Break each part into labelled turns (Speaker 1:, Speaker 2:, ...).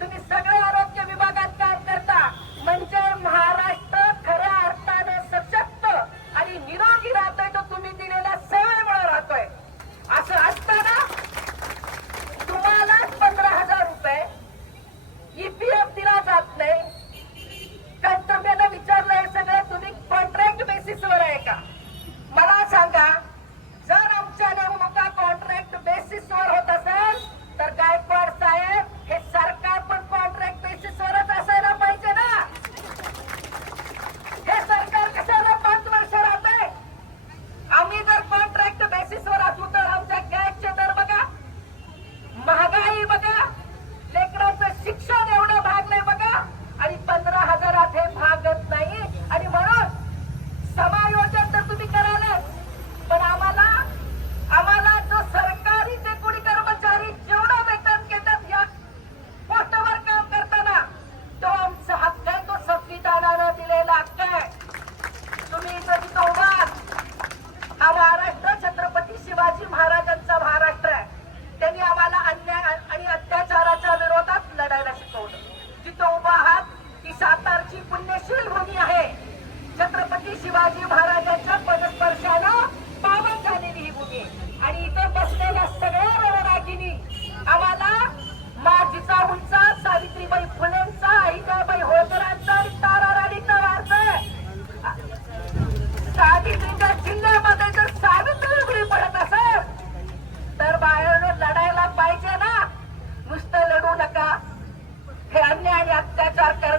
Speaker 1: तुम्ही सगळे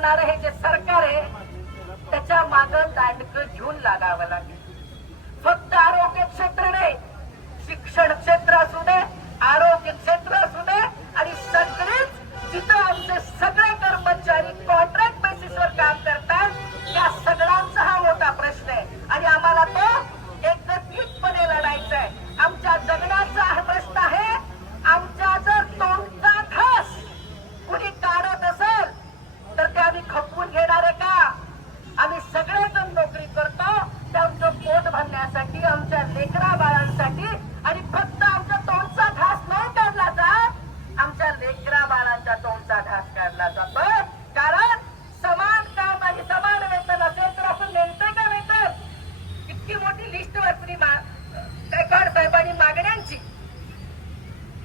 Speaker 1: करणार हे जे सरकार आहे त्याच्या माग दांडक घेऊन लागावं लागेल. फक्त आरोग्य क्षेत्र नाही शिक्षण क्षेत्र असू दे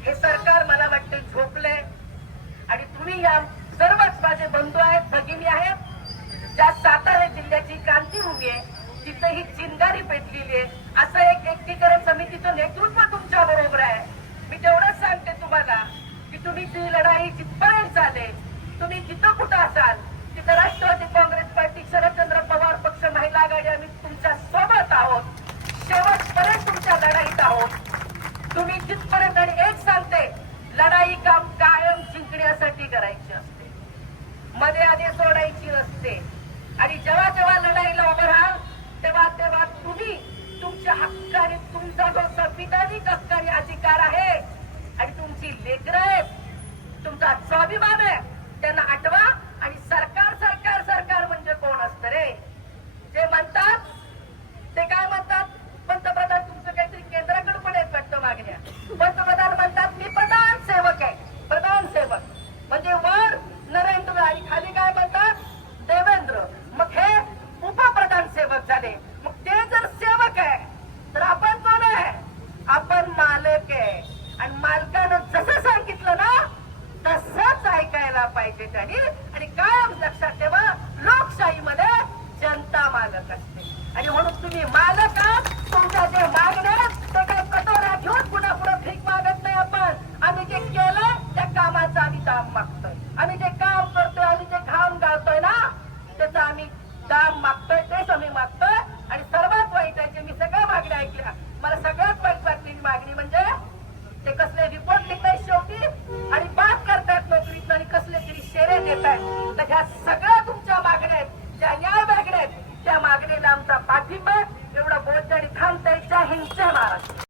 Speaker 1: हे सरकार मला वाटते झोपले आणि तुम्ही या सर्वच माझे बंधू आहेत भगिनी आहेत ज्या सातारा जिल्ह्याची क्रांतीभूमी आहे तिथं ही चिंगारी पेटलेली आहे. असं एक व्यक्तीकरण समितीचं नेतृत्व तुम्ही जिथपर्यंत आणि एक सांगते लढाई काम कायम जिंकण्यासाठी करायची असते. मध्ये आधी सोडायची नसते आणि जेव्हा जेव्हा लढाईला उभं राहाल तेव्हा तेव्हा तुम्ही तुमच्या हक्काने तुमचा जो संविधानिक हक्काने अधिकार आहे आणि तुमची लेकर आहेत तुमचा स्वाभिमान आहे मालक असते. आणि म्हणून तुम्ही मालक आहात तुमच्या जे मागणार ते काय कटोरा घेऊन पुन्हा पुढे भीक मागत नाही आपण. आम्ही जे केलं त्या कामाचा आम्ही दाम मागतो.